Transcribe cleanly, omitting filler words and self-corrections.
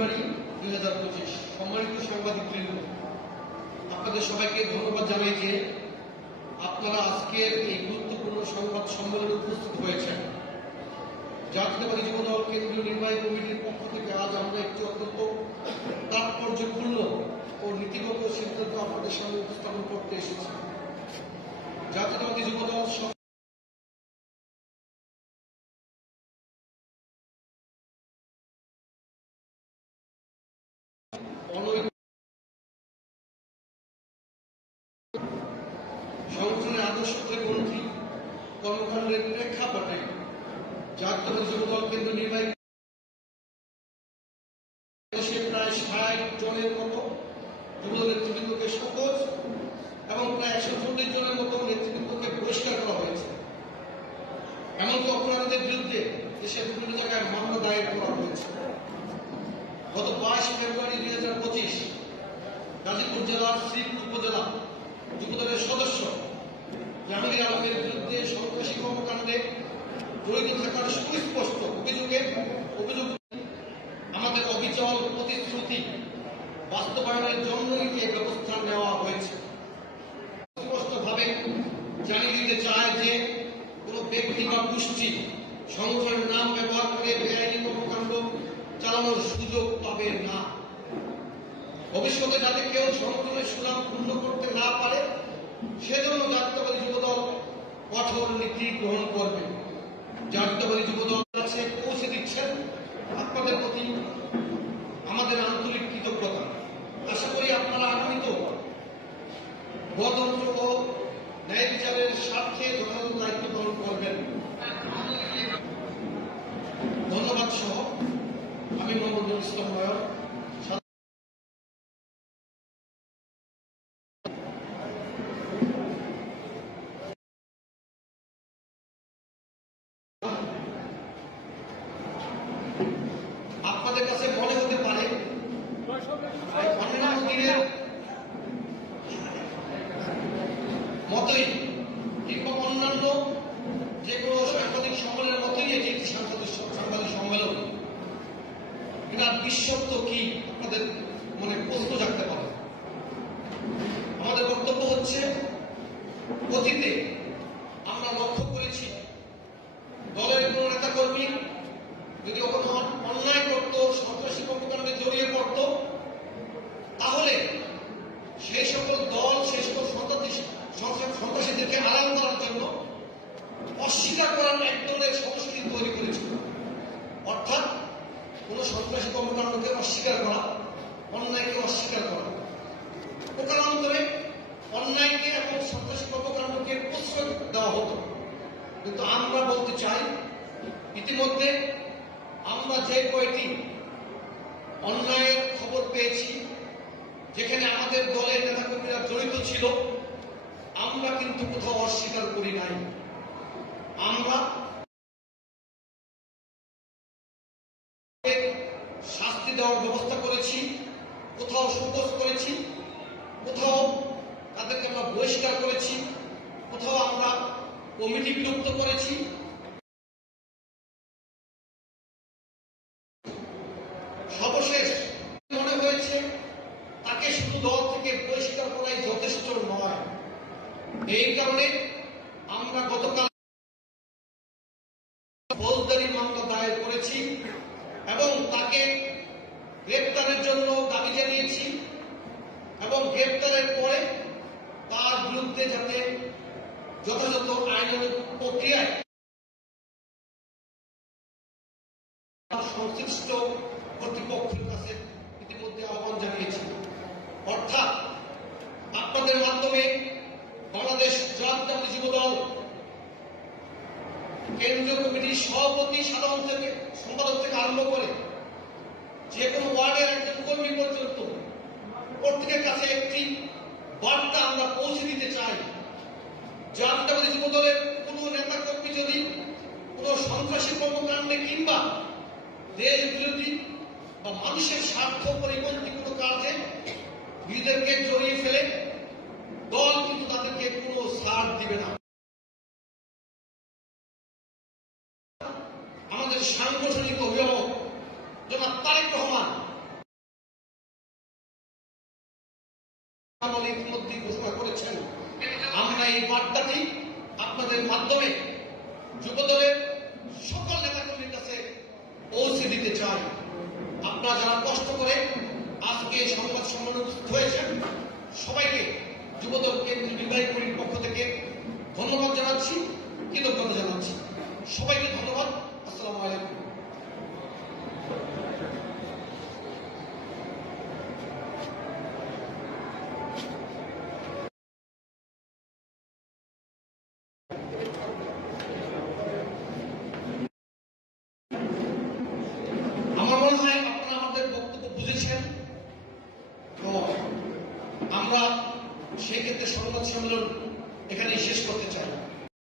ফেব্রুয়ারি 2025। সম্মানিত সাংবাদিকবৃন্দ, আপনাদের সবাইকে ধন্যবাদ জানাই যে আপনারা আজকের এই গুরুত্বপূর্ণ সংবাদ সম্মেলনে উপস্থিত হয়েছেন। জাতীয়তাবাদী যুবদল কেন্দ্রীয় নির্বাহী কমিটির পক্ষ থেকে আজ আমরা একটি অত্যন্ত তাৎপর্যপূর্ণ ও নীতিগত সিদ্ধান্ত আপনাদের সামনে উপস্থাপন করতে এসেছি। জাতীয়তাবাদী যুবদল সংগঠনের আদর্শ পরিপন্থী কর্মকাণ্ডের প্রেক্ষাপটে জাতীয়তাবাদী যুবদল কেন্দ্র নির্বাহী দেশে প্রায় 60 জনের মতো যুবদল নেতৃবৃন্দকে শোকজ এবং প্রায় 140 জনের মতো নেতৃবৃন্দকে বহিষ্কার করা হয়েছে। এমনকি অপরাধীদের বিরুদ্ধে দেশের বিভিন্ন জায়গায় মামলা দায়ের করা হয়েছে। গত 22 ফেব্রুয়ারি 2025 গাজীপুর জেলার শ্রীপুর উপজেলা যুবদলের সদস্য জাহাঙ্গীর আলমের বিরুদ্ধে সন্ত্রাসী কর্মকাণ্ডে জড়িত থাকার সুস্পষ্ট অভিযোগ আমাদের অবিচল প্রতিশ্রুতি বাস্তবায়নের জন্যই এই ব্যবস্থা নেওয়া হয়েছে। স্পষ্টভাবে জানিয়ে দিতে চায় যে কোন ব্যক্তি বা গোষ্ঠী সংগঠনের নাম ব্যবহার করে বেআইনি কর্মকাণ্ড চালানোর সুযোগ পাবে না। ভবিষ্যতে যাতে কেউ সংগঠনের সুনাম পূর্ণ করতে না পারে সেজন্য জাতীয়তাবাদী যুবদল কঠোর নীতি গ্রহণ করবে। জাতীয়তাবাদী যুবদল কাছে পৌঁছে দিচ্ছেন আপনাদের প্রতি আমাদের আন্তরিক কৃতজ্ঞতা। আশা করি আপনারা আগামীতেও গণতন্ত্র ও ন্যায় বিচারের স্বার্থে যথাযথ দায়িত্ব পালন করবেন। ধন্যবাদ সহ আমি মোহাম্মদ ইসলাম নয়ন আপনাদের কাছে মনে হতে পারে অন্যান্য দিনের মতোই কিংবা অন্যান্য যে কোনো সাংবাদিক সম্মেলনের মতোই এটি একটি সাংবাদিক সম্মেলন। এটা বিশ্বত্ব কি আপনাদের মনে প্রশ্ন জাগতে পারে। আমাদের বক্তব্য হচ্ছে, অতীতে আমরা লক্ষ্য করেছি দলের কোন নেতা কর্মী যদি অন্যায় করত, সন্ত্রাসী কর্মকাণ্ডে জড়িয়ে পড়ত, তাহলে সেই সকল দল সেই সকল সন্ত্রাসীদেরকে আড়াল করার জন্য অস্বীকার করার এক ধরনের সংস্কৃতি তৈরি করেছিল। অর্থাৎ কোন সন্ত্রাসী কর্মকাণ্ডকে অস্বীকার করা, অন্যায়কে অস্বীকার করা, প্রকারান্তরে অন্যায়কে এবং সন্ত্রাসী কর্মকাণ্ডকে প্রশ্রয় দেওয়া হতো। কিন্তু আমরা বলতে চাই, ইতিমধ্যে আমরা যে কয়টি অন্যায়ের খবর পেয়েছি যেখানে আমাদের দলের নেতাকর্মীরা জড়িত ছিল, আমরা কিন্তু কোথাও অস্বীকার করি নাই। আমরা শাস্তি দেওয়ার ব্যবস্থা করেছি, কোথাও শোকজ করেছি, কোথাও তাদেরকে আমরা বহিষ্কার করেছি, কোথাও আমরা কমিটি বিলুপ্ত করেছি। সর্বশেষ মনে হয়েছে তাকে শুধু দল থেকে বহিষ্কার করাই যথেষ্ট নয়। এই কারণে আমরা গতকাল ফৌজদারি মামলা দায়ের করেছি এবং তাকে গ্রেপ্তারের জন্য দাবি জানিয়েছি এবং গ্রেপ্তারের পরে তার বিরুদ্ধে যাতে যথাযথ আইনানুগ প্রক্রিয়ায় সংশ্লিষ্ট কর্তৃপক্ষের কাছে ইতিমধ্যে আহ্বান জানিয়েছি। অর্থাৎ আপনাদের মাধ্যমে বাংলাদেশ জাতীয়তাবাদী যুবদল কেন্দ্রীয় কমিটির সভাপতি, সাধারণ থেকে সম্পাদক থেকে আরম্ভ করে যে কোনো ওয়ার্ডের একজন কর্মী পর্যন্ত প্রত্যেকের কাছে একটি বার্তা আমরা পৌঁছে দিতে চাই। জাতীয়তাবাদী যুবদলের কোন নেতা কর্মী যদি কোন সন্ত্রাসী কর্মকাণ্ডে কিংবা দেশ বিরোধী বা মানুষের স্বার্থ পরিপন্থী কোন কাজে নিজেদেরকে জড়িয়ে ফেলে, দল কিন্তু তাদেরকে কোনো ছাড় দিবে না। আমাদের সাংগঠনিক অভিভাবক জনাব তারেক রহমান আমল ইতিমধ্যে ঘোষণা করেছেন। আমরা এই বার্তাটি আপনাদের মাধ্যমে যুবদলের সকল নেতাকর্মীর কাছে পৌঁছে দিতে চাই। আপনারা যারা কষ্ট করে আজকে সংবাদ সম্মেলনে উপস্থিত হয়েছেন, সবাইকে যুবদল কেন্দ্রীয় নির্বাহী কমিটির পক্ষ থেকে ধন্যবাদ জানাচ্ছি, কৃতজ্ঞতা জানাচ্ছি। সবাইকে ধন্যবাদ। আসসালামু আলাইকুম। আমার মনে হয় আপনারা আমাদের বক্তব্য বুঝেছেন। তো আমরা সেই ক্ষেত্রে সংবাদ সম্মেলন